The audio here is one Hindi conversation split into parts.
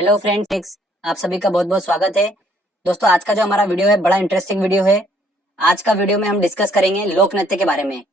हेलो फ्रेंड्स, आप सभी का बहुत बहुत स्वागत है। दोस्तों, आज का जो हमारा वीडियो है बड़ा इंटरेस्टिंग वीडियो है। आज का वीडियो में हम डिस्कस करेंगे लोक नृत्य के बारे में।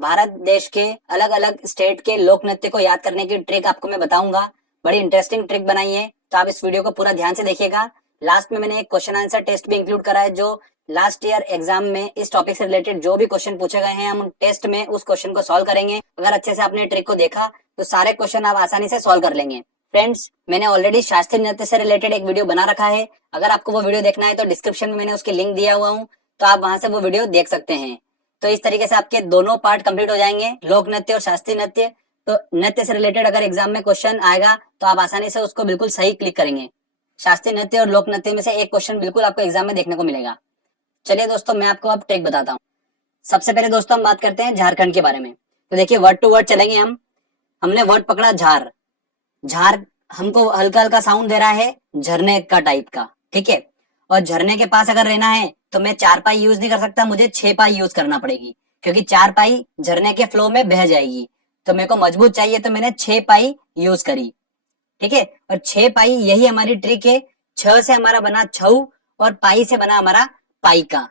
भारत देश के अलग अलग स्टेट के लोक नृत्य को याद करने की ट्रिक आपको मैं बताऊंगा। बड़ी इंटरेस्टिंग ट्रिक बनाई है, तो आप इस वीडियो को पूरा ध्यान से देखिएगा। लास्ट में मैंने एक क्वेश्चन आंसर टेस्ट भी इंक्लूड करा है, जो लास्ट ईयर एग्जाम में इस टॉपिक से रिलेटेड जो भी क्वेश्चन पूछे गए हैं हम टेस्ट में उस क्वेश्चन को सॉल्व करेंगे। अगर अच्छे से आपने ट्रिक को देखा तो सारे क्वेश्चन आप आसानी से सॉल्व कर लेंगे। फ्रेंड्स, मैंने ऑलरेडी शास्त्रीय नृत्य से रिलेटेड एक वीडियो बना रखा है। अगर आपको वो वीडियो देखना है तो डिस्क्रिप्शन में मैंने उसकी लिंक दिया हुआ हूँ, तो आप वहां से वो वीडियो देख सकते हैं। तो इस तरीके से आपके दोनों पार्ट कंप्लीट हो जाएंगे, लोक नृत्य और शास्त्रीय नृत्य। तो नृत्य से रिलेटेड अगर एग्जाम में क्वेश्चन आएगा तो आप आसानी से उसको बिल्कुल सही क्लिक करेंगे। शास्त्रीय नृत्य और लोक नृत्य में से एक क्वेश्चन बिल्कुल आपको एग्जाम में देखने को मिलेगा। चलिए दोस्तों, मैं आपको अब ट्रिक बताता हूँ। सबसे पहले दोस्तों हम बात करते हैं झारखंड के बारे में। तो देखिए, वर्ड टू वर्ड चलेंगे हम। हमने वर्ड पकड़ा झार। झार हमको हल्का हल्का साउंड दे रहा है झरने का टाइप का, ठीक है। और झरने के पास अगर रहना है तो मैं 4 पाई यूज नहीं कर सकता, मुझे 6 पाई यूज करना पड़ेगी, क्योंकि 4 पाई झरने के फ्लो में बह जाएगी। तो मेरे को मजबूत चाहिए, तो मैंने 6 पाई यूज करी, ठीक है। और 6 पाई यही हमारी ट्रिक है। 6 से हमारा बना छऊ और पाई से बना हमारा पाइका।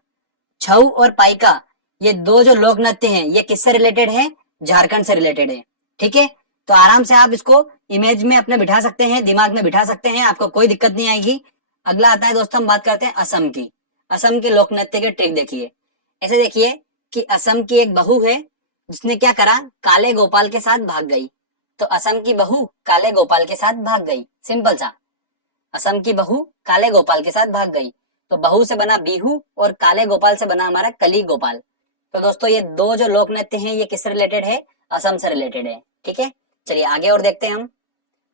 छऊ और पाइका, ये दो जो लोक नृत्य हैं, ये किससे रिलेटेड है? झारखंड से रिलेटेड है, ठीक है। तो आराम से आप इसको इमेज में अपने बिठा सकते हैं, दिमाग में बिठा सकते हैं, आपको कोई दिक्कत नहीं आएगी। अगला आता है दोस्तों, हम बात करते हैं असम की। असम के लोक नृत्य की ट्रिक देखिए। ऐसे देखिए कि असम की एक बहू है, जिसने क्या करा, काले गोपाल के साथ भाग गई। तो असम की बहू काले गोपाल के साथ भाग गई, सिंपल सा। असम की बहू काले गोपाल के साथ भाग गई। तो बहू से बना बीहू और काले गोपाल से बना हमारा कली गोपाल। तो दोस्तों, ये दो जो लोक नृत्य हैं, ये किससे रिलेटेड है? असम से रिलेटेड है, ठीक है। चलिए आगे और देखते हैं हम।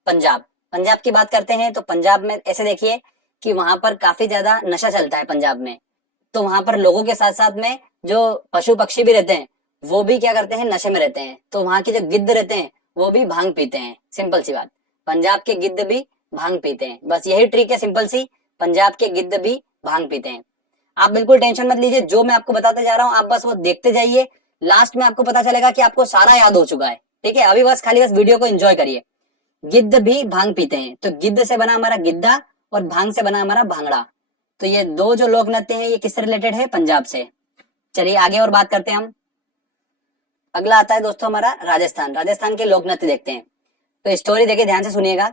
पंजाब। पंजाब की बात करते हैं तो पंजाब में ऐसे देखिए कि वहां पर काफी ज्यादा नशा चलता है पंजाब में। तो वहां पर लोगों के साथ साथ में जो पशु पक्षी भी रहते हैं, वो भी क्या करते हैं, नशे में रहते हैं। तो वहां के जो गिद्ध रहते हैं वो भी भांग पीते हैं, सिंपल सी बात। पंजाब के गिद्ध भी भांग पीते हैं, बस यही ट्रिक है सिंपल सी। पंजाब के गिद्ध भी भांग पीते हैं। आप बिल्कुल टेंशन मत लीजिए, जो मैं आपको बताते जा रहा हूँ आप बस वो देखते जाइए। लास्ट में आपको पता चलेगा कि आपको सारा याद हो चुका है, ठीक है। अभी बस खाली बस वीडियो को एंजॉय करिए। गिद्ध भी भांग पीते हैं, तो गिद्ध से बना हमारा गिद्धा और भांग से बना हमारा भांगड़ा। तो ये दो जो लोक नृत्य हैं, ये किससे रिलेटेड है? पंजाब से। चलिए आगे और बात करते हैं हम। अगला आता है दोस्तों हमारा राजस्थान। राजस्थान के लोक नृत्य देखते हैं। तो स्टोरी देखिए, ध्यान से सुनिएगा।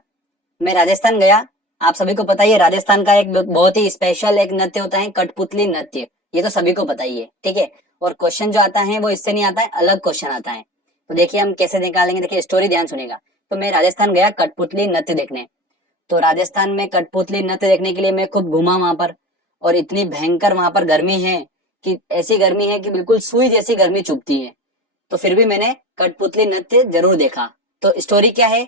मैं राजस्थान गया। आप सभी को पता ही है, राजस्थान का एक बहुत ही स्पेशल एक नृत्य होता है कठपुतली नृत्य। ये तो सभी को पता ही है, ठीक है। और क्वेश्चन जो आता है वो इससे नहीं आता है, अलग क्वेश्चन आता है। तो देखिए हम कैसे निकालेंगे, देखिए स्टोरी ध्यान सुनेगा। तो मैं राजस्थान गया कठपुतली नृत्य देखने। तो राजस्थान में कठपुतली नृत्य देखने के लिए मैं खूब घूमा वहां पर। और इतनी भयंकर वहां पर गर्मी है कि ऐसी गर्मी है कि बिल्कुल सुई जैसी गर्मी चुभती है। तो फिर भी मैंने कठपुतली नृत्य जरूर देखा। तो स्टोरी क्या है?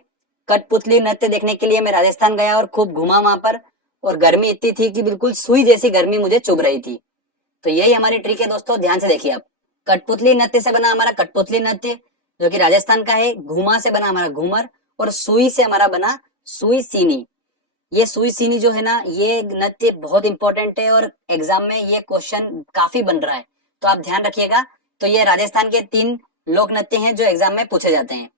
कठपुतली नृत्य देखने के लिए मैं राजस्थान गया और खूब घूमा वहां पर। और गर्मी इतनी थी कि बिल्कुल सुई जैसी गर्मी मुझे चुभ रही थी। तो यही हमारी ट्रिक है दोस्तों, ध्यान से देखिए आप। कठपुतली नृत्य से बना हमारा कठपुतली नृत्य, जो कि राजस्थान का है। घूमा से बना हमारा घूमर, और सुई से हमारा बना सुई सीनी। ये सुई सीनी जो है ना, ये नृत्य बहुत इंपॉर्टेंट है और एग्जाम में ये क्वेश्चन काफी बन रहा है, तो आप ध्यान रखिएगा। तो ये राजस्थान के 3 लोक नृत्य हैं जो एग्जाम में पूछे जाते हैं।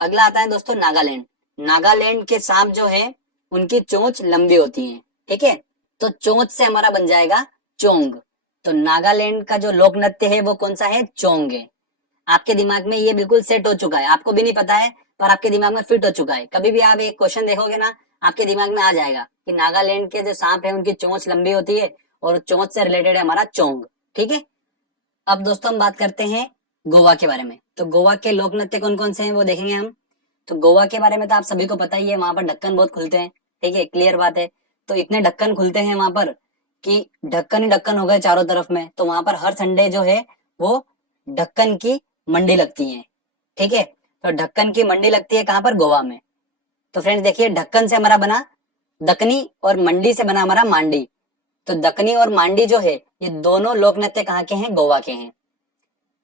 अगला आता है दोस्तों नागालैंड। नागालैंड के सांप जो है, उनकी चोंच लंबी होती है, ठीक है। तो चोंच से हमारा बन जाएगा चोंग। तो नागालैंड का जो लोक नृत्य है वो कौन सा है? चोंग है। आपके दिमाग में ये बिल्कुल सेट हो चुका है, आपको भी नहीं पता है पर आपके दिमाग में फिट हो चुका है। कभी भी आप एक क्वेश्चन देखोगे ना, आपके दिमाग में आ जाएगा कि नागालैंड के जो सांप है उनकी चोंच लंबी होती है और चोंच से रिलेटेड है हमारा चोंग, ठीक है। अब दोस्तों हम बात करते हैं गोवा के बारे में। तो गोवा के लोक नृत्य कौन कौन से हैं वो देखेंगे हम। तो गोवा के बारे में तो आप सभी को पता ही है, वहां पर ढक्कन बहुत खुलते हैं, ठीक है, क्लियर बात है। तो इतने ढक्कन खुलते हैं वहां पर कि ढक्कन ही ढक्कन हो गए चारों तरफ में। तो वहां पर हर संडे जो है वो ढक्कन की मंडी लगती है, ठीक है। तो ढक्कन की मंडी लगती है कहाँ पर? गोवा में। तो फ्रेंड्स देखिए, ढक्कन से हमारा बना दकनी और मंडी से बना हमारा मांडी। तो दकनी और मांडी जो है, ये दोनों लोक नृत्य कहाँ के हैं? गोवा के हैं,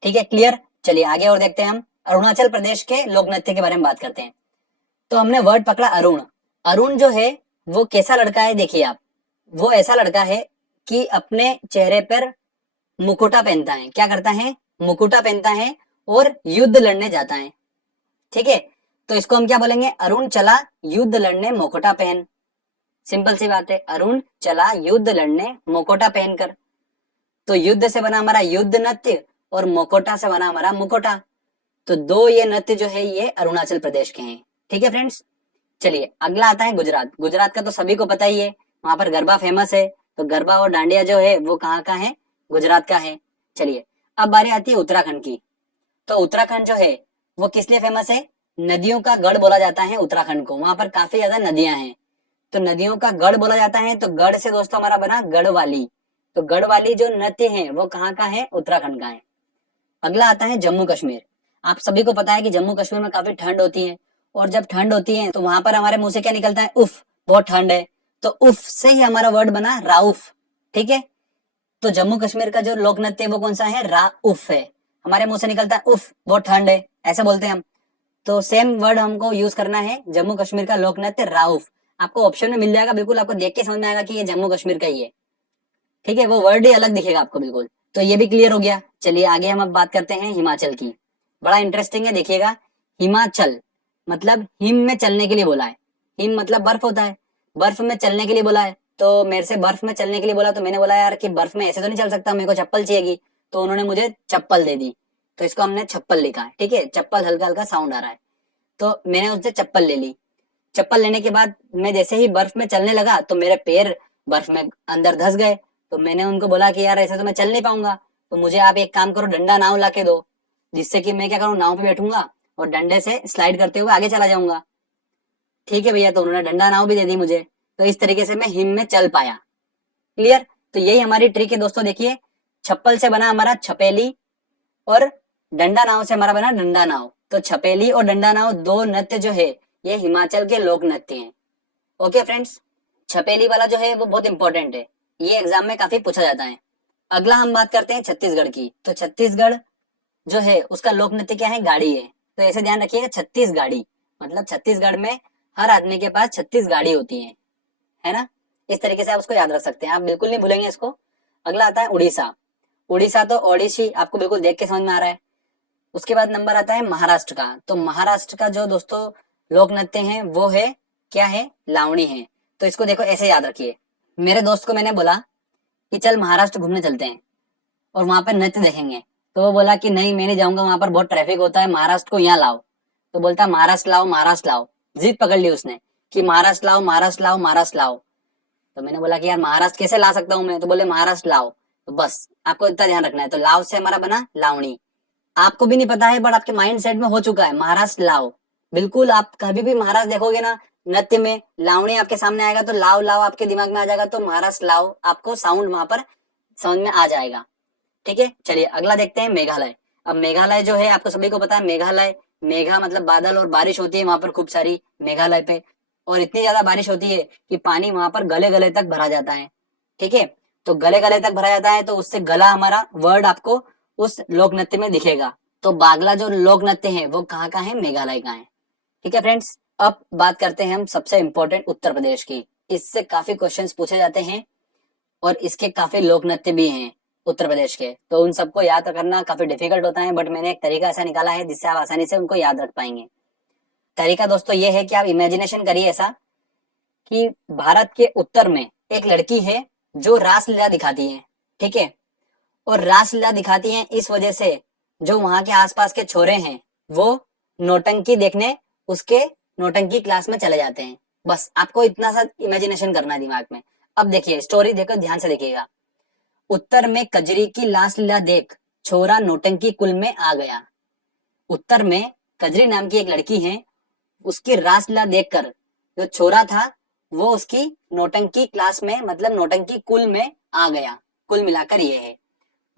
ठीक है, क्लियर। चलिए आगे और देखते हैं हम। अरुणाचल प्रदेश के लोक नृत्य के बारे में बात करते हैं। तो हमने वर्ड पकड़ा अरुण। अरुण जो है वो कैसा लड़का है? देखिए आप, वो ऐसा लड़का है कि अपने चेहरे पर मुकुटा पहनता है। क्या करता है? मुकुटा पहनता है और युद्ध लड़ने जाता है, ठीक है। तो इसको हम क्या बोलेंगे, अरुण चला युद्ध लड़ने मुखौटा पहन। सिंपल सी बात है, अरुण चला युद्ध लड़ने मुखौटा पहनकर। तो युद्ध से बना हमारा युद्ध नृत्य और मुखौटा से बना हमारा मुखौटा। तो दो ये नृत्य जो है ये अरुणाचल प्रदेश के हैं। ठीक है फ्रेंड्स, चलिए अगला आता है गुजरात। गुजरात का तो सभी को पता ही है, वहां पर गरबा फेमस है। तो गरबा और डांडिया जो है वो कहाँ का है, गुजरात का है। चलिए अब बारी आती है उत्तराखंड की। तो उत्तराखंड जो है वो किस लिए फेमस है, नदियों का गढ़ बोला जाता है उत्तराखंड को, वहां पर काफी ज्यादा नदियां हैं। तो नदियों का गढ़ बोला जाता है, तो गढ़ से दोस्तों हमारा बना गढ़वाली। तो गढ़वाली जो नृत्य है वो कहाँ का है, उत्तराखंड का है। अगला आता है जम्मू कश्मीर। आप सभी को पता है कि जम्मू कश्मीर में काफी ठंड होती है, और जब ठंड होती है तो वहां पर हमारे मुंह से क्या निकलता है, उफ बहुत ठंड है। तो उफ से ही हमारा वर्ड बना राउफ। ठीक है, तो जम्मू कश्मीर का जो लोक नृत्य है वो कौन सा है, राउफ है। हमारे मुंह से निकलता है उफ बहुत ठंड है, ऐसे बोलते हैं हम। तो सेम वर्ड हमको यूज करना है, जम्मू कश्मीर का लोक नृत्य राउफ। आपको ऑप्शन में मिल जाएगा, बिल्कुल आपको देख के समझ में आएगा कि ये जम्मू कश्मीर का ही है। ठीक है, वो वर्ड ही अलग दिखेगा आपको बिल्कुल। तो ये भी क्लियर हो गया। चलिए आगे हम अब बात करते हैं हिमाचल की। बड़ा इंटरेस्टिंग है, देखिएगा। हिमाचल मतलब हिम में चलने के लिए बोला है। हिम मतलब बर्फ होता है, बर्फ में चलने के लिए बोला है। तो मेरे से बर्फ में चलने के लिए बोला, तो मैंने बोला यार कि बर्फ में ऐसे तो नहीं चल सकता, मेरे को चप्पल चाहिएगी। तो उन्होंने मुझे चप्पल दे दी, तो इसको हमने छप्पल लिखा है। ठीक है, चप्पल हल्का हल्का साउंड आ रहा है, तो मैंने उससे चप्पल ले ली। चप्पल लेने के बाद मैं जैसे ही बर्फ में चलने लगा तो मेरे पैर बर्फ में अंदर धस गए। तो मैंने उनको बोला कि यार ऐसे तो मैं चल नहीं पाऊंगा, तो मुझे आप एक काम करो, डंडा नाव ला के दो, जिससे कि मैं क्या करूँ, नाव पे बैठूंगा और डंडे से स्लाइड करते हुए आगे चला जाऊंगा। ठीक है भैया, तो उन्होंने डंडा नाव भी दे दी मुझे। तो इस तरीके से मैं हिम में चल पाया। क्लियर, तो यही हमारी ट्रिक है दोस्तों। देखिए, छप्पल से बना हमारा छपेली, और डंडा नाव से हमारा बना डंडा नाव। तो छपेली और डंडा नाव दो नृत्य जो है ये हिमाचल के लोक नृत्य हैं। ओके फ्रेंड्स, छपेली वाला जो है वो बहुत इंपॉर्टेंट है, ये एग्जाम में काफी पूछा जाता है। अगला हम बात करते हैं छत्तीसगढ़ की। तो छत्तीसगढ़ जो है उसका लोक नृत्य क्या है, गाड़ी है। तो ऐसे ध्यान रखिएगा, 36 गाड़ी, मतलब छत्तीसगढ़ में हर आदमी के पास 36 गाड़ी होती है ना। इस तरीके से आप उसको याद रख सकते हैं, आप बिल्कुल नहीं भूलेंगे इसको। अगला आता है उड़ीसा। उड़ीसा तो ओडिसी आपको बिल्कुल देख के समझ में आ रहा है। उसके बाद नंबर आता है महाराष्ट्र का। तो महाराष्ट्र का जो दोस्तों लोक नृत्य है वो है क्या है, लावणी है। तो इसको देखो ऐसे याद रखिए। मेरे दोस्त को मैंने बोला कि चल महाराष्ट्र घूमने चलते हैं और वहां पर नृत्य देखेंगे। तो वो बोला कि नहीं मैं नहीं जाऊंगा, वहां पर बहुत ट्रैफिक होता है, महाराष्ट्र को यहाँ लाओ। तो बोलता महाराष्ट्र लाओ महाराष्ट्र लाओ, जिद पकड़ ली उसने कि महाराष्ट्र लाओ महाराष्ट्र लाओ महाराष्ट्र लाओ। तो मैंने बोला कि यार महाराष्ट्र कैसे ला सकता हूँ मैं, तो बोले महाराष्ट्र लाओ। तो बस आपको इतना ध्यान रखना है। तो लाओ से हमारा बना लावणी। आपको भी नहीं पता है बट आपके माइंड सेट में हो चुका है महाराष्ट्र लाओ। बिल्कुल, आप कभी भी महाराष्ट्र देखोगे ना नृत्य में, लावणी आपके सामने आएगा तो लाओ लाओ आपके दिमाग में आ जाएगा, तो महाराष्ट्र लाओ आपको साउंड वहां पर समझ में आ जाएगा। ठीक है, चलिए अगला देखते हैं मेघालय। अब मेघालय जो है आपको सभी को पता है, मेघालय, मेघा मतलब बादल, और बारिश होती है वहां पर खूब सारी मेघालय पे, और इतनी ज्यादा बारिश होती है कि पानी वहां पर गले गले तक भरा जाता है। ठीक है, तो गले गले तक भरा जाता है, तो उससे गला हमारा वर्ड आपको उस लोक नृत्य में दिखेगा। तो बागला जो लोक नृत्य है वो कहाँ का है, मेघालय का है। ठीक है फ्रेंड्स, अब बात करते हैं हम सबसे इंपॉर्टेंट उत्तर प्रदेश की। इससे काफी क्वेश्चंस पूछे जाते हैं और इसके काफी लोक नृत्य भी हैं उत्तर प्रदेश के। तो उन सबको याद करना काफी डिफिकल्ट होता है, बट मैंने एक तरीका ऐसा निकाला है जिससे आप आसानी से उनको याद रख पाएंगे। तरीका दोस्तों ये है कि आप इमेजिनेशन करिए ऐसा कि भारत के उत्तर में एक लड़की है जो रासलीला दिखाती है। ठीक है, और रासलीला दिखाती है इस वजह से जो वहां के आसपास के छोरे हैं वो नौटंकी देखने उसके नौटंकी क्लास में चले जाते हैं। बस आपको इतना सा इमेजिनेशन करना है दिमाग में। अब देखिए स्टोरी देखो, ध्यान से देखिएगा। उत्तर में कजरी की रासलीला देख छोरा नौटंकी कुल में आ गया। उत्तर में कजरी नाम की एक लड़की है, उसकी रासलीला देखकर जो छोरा था वो उसकी नौटंकी क्लास में मतलब नौटंकी कुल में आ गया। कुल मिलाकर ये है,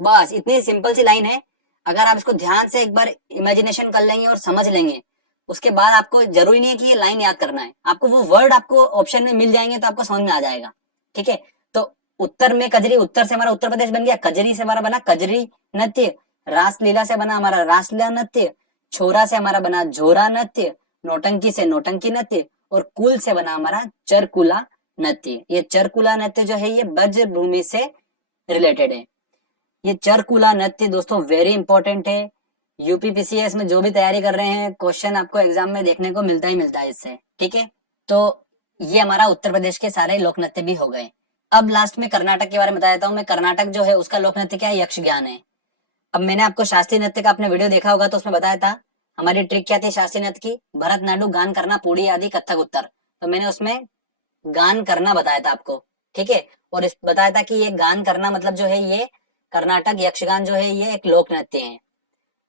बस इतनी सिंपल सी लाइन है। अगर आप इसको ध्यान से एक बार इमेजिनेशन कर लेंगे और समझ लेंगे, उसके बाद आपको जरूरी नहीं है कि ये लाइन याद करना है, आपको वो वर्ड आपको ऑप्शन में मिल जाएंगे तो आपको समझ में आ जाएगा। ठीक है, तो उत्तर में कजरी, उत्तर से हमारा उत्तर प्रदेश बन गया, कजरी से हमारा बना कजरी नृत्य, रासलीला से बना हमारा रासलीला नृत्य, छोरा से हमारा बना झोरा नृत्य, नौटंकी से नौटंकी नृत्य, और कुल से बना हमारा चरकुला नृत्य। ये चरकुला नृत्य जो है ये ब्रज भूमि से रिलेटेड है। ये चरकुला नृत्य दोस्तों वेरी इंपॉर्टेंट है। यूपीपीसीएस में जो भी तैयारी कर रहे हैं, क्वेश्चन आपको एग्जाम में देखने को मिलता ही मिलता है इससे। ठीक है, तो ये हमारा उत्तर प्रदेश के सारे लोक नृत्य भी हो गए। अब लास्ट में कर्नाटक के बारे में बता देता हूँ मैं। कर्नाटक जो है उसका लोक नृत्य क्या है, यक्ष ज्ञान है। अब मैंने आपको शास्त्रीय नृत्य का आपने वीडियो देखा होगा, तो उसमें बताया था हमारी ट्रिक क्या थी शास्त्रीय नृत्य की, भरतनाट्यम, गान करना, पुड़ी आदि, कथक उत्तर। तो मैंने उसमें गान करना बताया था आपको। ठीक है, और इस बताया था कि ये गान करना मतलब जो है ये कर्नाटक यक्षगान जो है ये एक लोक नृत्य है।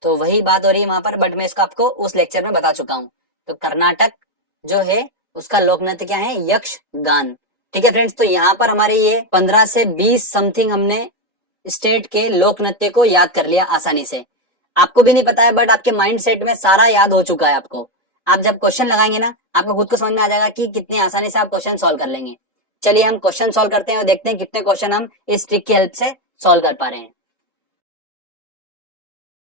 तो वही बात हो रही है वहां पर, बट मैं इसको आपको उस लेक्चर में बता चुका हूँ। तो कर्नाटक जो है उसका लोक नृत्य क्या है, यक्ष गान। ठीक है फ्रेंड्स, तो यहाँ पर हमारे ये 15 से 20 समथिंग हमने स्टेट के लोक नृत्य को याद कर लिया आसानी से। आपको भी नहीं पता है, बट आपके माइंड सेट में सारा याद हो चुका है आपको। आप जब क्वेश्चन लगाएंगे ना, आपको खुद को समझ में आ जाएगा कि कितनी आसानी से आप क्वेश्चन सॉल्व कर लेंगे। चलिए हम क्वेश्चन सॉल्व करते हैं और देखते हैं कितने क्वेश्चन हम इस ट्रिक की हेल्प से सॉल्व कर पा रहे हैं।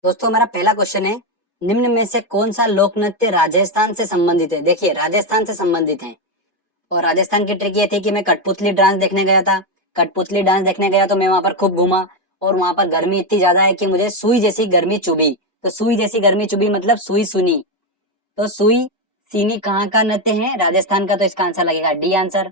दोस्तों हमारा पहला क्वेश्चन है, निम्न में से कौन सा लोक नृत्य राजस्थान से संबंधित है। देखिए राजस्थान से संबंधित है, और राजस्थान की ट्रिक ये थी कि मैं कठपुतली डांस देखने गया था। कठपुतली डांस देखने गया तो मैं वहां पर खूब घूमा, और वहां पर गर्मी इतनी ज्यादा है कि मुझे सुई जैसी गर्मी चुभी। तो सुई जैसी गर्मी चुभी मतलब सुई सुनी। तो सुई सीनी कहाँ का नृत्य है, राजस्थान का। तो इसका आंसर लगेगा डी आंसर।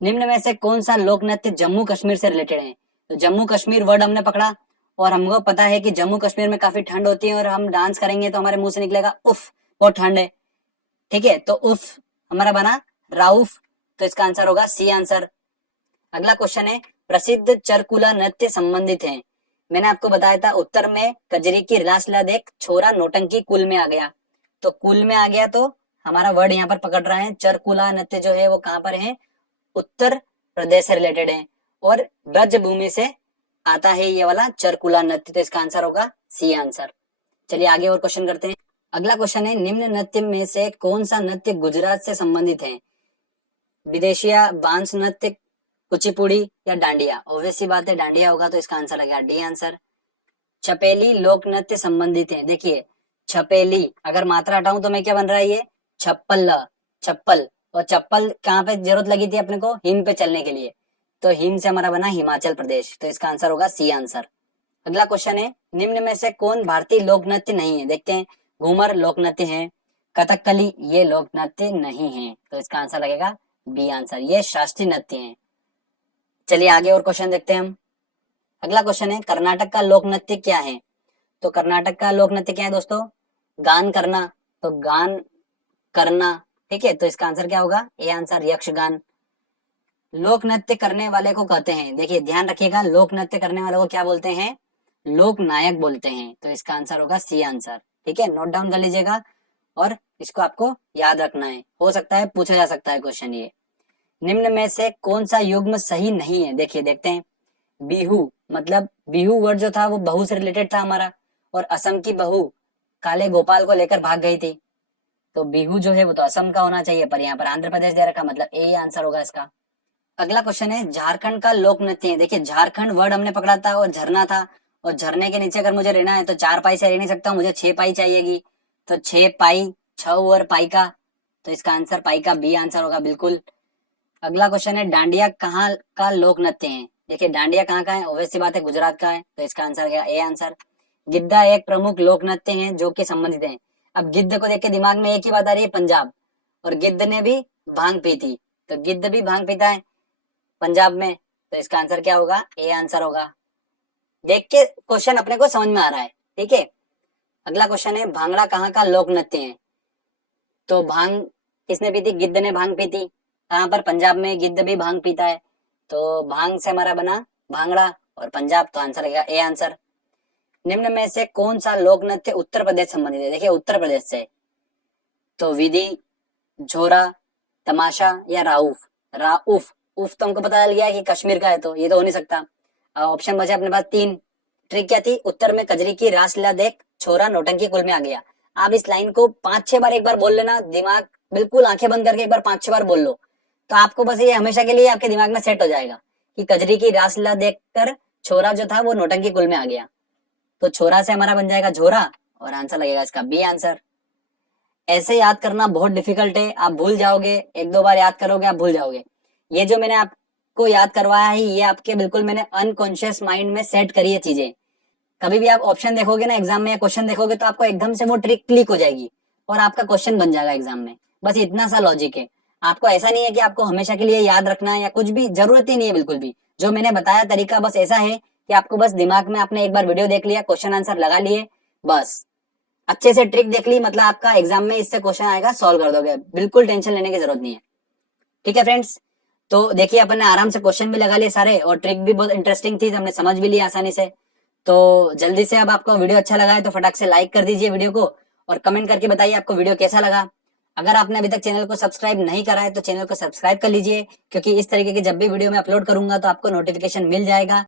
निम्न में से कौन सा लोक नृत्य जम्मू कश्मीर से रिलेटेड है। तो जम्मू कश्मीर वर्ड हमने पकड़ा, और हमको पता है कि जम्मू कश्मीर में काफी ठंड होती है, और हम डांस करेंगे तो हमारे मुंह से निकलेगा उफ, बहुत ठंड है। ठीक है, तो उफ हमारा बना राउफ। तो इसका आंसर होगा सी आंसर। अगला क्वेश्चन है, प्रसिद्ध चरकुला नृत्य संबंधित है। मैंने आपको बताया था उत्तर में कजरी की रासलीला देख छोरा नौटंकी कुल में आ गया। तो कुल में आ गया, तो हमारा वर्ड यहाँ पर पकड़ रहा है। चरकुला नृत्य जो है वो कहाँ पर है, उत्तर प्रदेश से रिलेटेड है, और ब्रज भूमि से आता है ये वाला चरकुला नृत्य। तो इसका आंसर होगा सी आंसर। चलिए आगे और क्वेश्चन करते हैं। अगला क्वेश्चन है, निम्न नृत्य में से कौन सा नृत्य गुजरात से संबंधित है। विदेशिया, बांस नृत्य, कुचिपुड़ी या डांडिया। ऑब्वियस सी बात है डांडिया होगा, तो इसका आंसर आ गया डी आंसर। छपेली लोक नृत्य संबंधित है। देखिए छपेली, अगर मात्रा हटाऊं तो मैं क्या बन रहा है, ये छप्पल, छप्पल। और चप्पल कहाँ पे जरूरत लगी थी अपने को, हिम पे चलने के लिए। तो हिम से हमारा बना हिमाचल प्रदेश। तो इसका आंसर होगा सी आंसर। अगला क्वेश्चन है, निम्न में से कौन भारतीय लोक नृत्य नहीं है। देखते हैं, घूमर लोक नृत्य है, कथकली ये लोक नृत्य नहीं है। तो इसका आंसर लगेगा बी आंसर, ये शास्त्रीय नृत्य है। चलिए आगे और क्वेश्चन देखते हैं हम। अगला क्वेश्चन है, कर्नाटक का लोक नृत्य क्या है। तो कर्नाटक का लोक नृत्य क्या है दोस्तों, गान करना। तो गान करना, ठीक है, तो इसका आंसर क्या होगा, ए आंसर यक्षगान। लोक नृत्य करने वाले को कहते हैं, देखिए ध्यान रखिएगा, लोक नृत्य करने वाले को क्या बोलते हैं, लोक नायक बोलते हैं। तो इसका आंसर होगा सी आंसर। ठीक है, नोट डाउन कर लीजिएगा, और इसको आपको याद रखना है, हो सकता है पूछा जा सकता है क्वेश्चन ये। निम्न में से कौन सा युग्म सही नहीं है। देखिए देखते हैं, बिहू, मतलब बिहू वर्ड जो था वो बहू से रिलेटेड था हमारा, और असम की बहू काले गोपाल को लेकर भाग गई थी। तो बिहू जो है वो तो असम का होना चाहिए, पर यहाँ पर आंध्र प्रदेश दे रखा, मतलब ए आंसर होगा इसका। अगला क्वेश्चन है, झारखंड का लोक नृत्य है। देखिए झारखंड वर्ड हमने पकड़ा था, और झरना था, और झरने के नीचे अगर मुझे रहना है तो 4 पाई से रह नहीं सकता, मुझे 6 पाई चाहिएगी। तो 6 पाई, 6 और पाई का। तो इसका आंसर पाई का बी आंसर होगा बिल्कुल। अगला क्वेश्चन है, डांडिया कहाँ का लोक नृत्य है। देखिए डांडिया कहाँ का है, ऑब्वियस सी बात है गुजरात का है। तो इसका आंसर गया ए आंसर। गिद्धा एक प्रमुख लोक नृत्य है जो कि संबंधित है। अब गिद्ध को देख के दिमाग में एक ही बात आ रही है, पंजाब, और गिद्ध ने भी भांग पी थी। तो गिद्ध भी भांग पीता है पंजाब में। तो इसका आंसर क्या होगा, ए आंसर होगा। देख के क्वेश्चन अपने को समझ में आ रहा है। ठीक है, अगला क्वेश्चन है, भांगड़ा कहाँ का लोक नृत्य है। तो भांग किसने पी थी, गिद्ध ने भांग पी थी। कहाँ पर, पंजाब में गिद्ध भी भांग पीता है। तो भांग से हमारा बना भांगड़ा, और पंजाब। तो आंसर लगेगा ए आंसर। निम्न में से कौन सा लोक नृत्य उत्तर प्रदेश संबंधित है। देखिए उत्तर प्रदेश से, तो विधि, झोरा, तमाशा या राउफ। राउफ, उफ तो हमको पता चल गया कि कश्मीर का है, तो ये तो हो नहीं सकता। ऑप्शन बचे अपने पास 3। ट्रिक क्या थी, उत्तर में कजरी की रासलीला देख छोरा नौटंकी कुल में आ गया। आप इस लाइन को 5-6 बार एक बार बोल लेना, दिमाग बिल्कुल आंखें बंद करके एक बार 5-6 बार बोल लो, तो आपको बस ये हमेशा के लिए आपके दिमाग में सेट हो जाएगा कि कजरी की रासलीला देखकर छोरा जो था वो नौटंकी कुल में आ गया। तो छोरा से हमारा बन जाएगा झोरा, और आंसर लगेगा इसका बी आंसर। ऐसे याद करना बहुत डिफिकल्ट है, आप भूल जाओगे, 1-2 बार याद करोगे आप भूल जाओगे। ये जो मैंने आपको याद करवाया है, ये आपके बिल्कुल मैंने अनकॉन्शियस माइंड में सेट करी है चीजें। कभी भी आप ऑप्शन देखोगे ना एग्जाम में या क्वेश्चन देखोगे तो आपको एकदम से वो ट्रिक क्लिक हो जाएगी और आपका क्वेश्चन बन जाएगा एग्जाम में। बस इतना सा लॉजिक है। आपको ऐसा नहीं है कि आपको हमेशा के लिए याद रखना है या कुछ भी, जरूरत ही नहीं है बिल्कुल भी। जो मैंने बताया तरीका बस ऐसा है कि आपको बस दिमाग में आपने एक बार वीडियो देख लिया, क्वेश्चन आंसर लगा लिए, बस अच्छे से ट्रिक देख ली, मतलब आपका एग्जाम में इससे क्वेश्चन आएगा, सॉल्व कर दोगे, बिल्कुल टेंशन लेने की जरूरत नहीं है। ठीक है फ्रेंड्स, तो देखिए अपन ने आराम से क्वेश्चन भी लगा लिए सारे और ट्रिक भी बहुत इंटरेस्टिंग थी, हमने समझ भी लिया आसानी से। तो जल्दी से, अब आपको वीडियो अच्छा लगा है तो फटाक से लाइक कर दीजिए वीडियो को और कमेंट करके बताइए आपको वीडियो कैसा लगा। अगर आपने अभी तक चैनल को सब्सक्राइब नहीं करा है तो चैनल को सब्सक्राइब कर लीजिए, क्योंकि इस तरीके की जब भी वीडियो मैं अपलोड करूंगा तो आपको नोटिफिकेशन मिल जाएगा।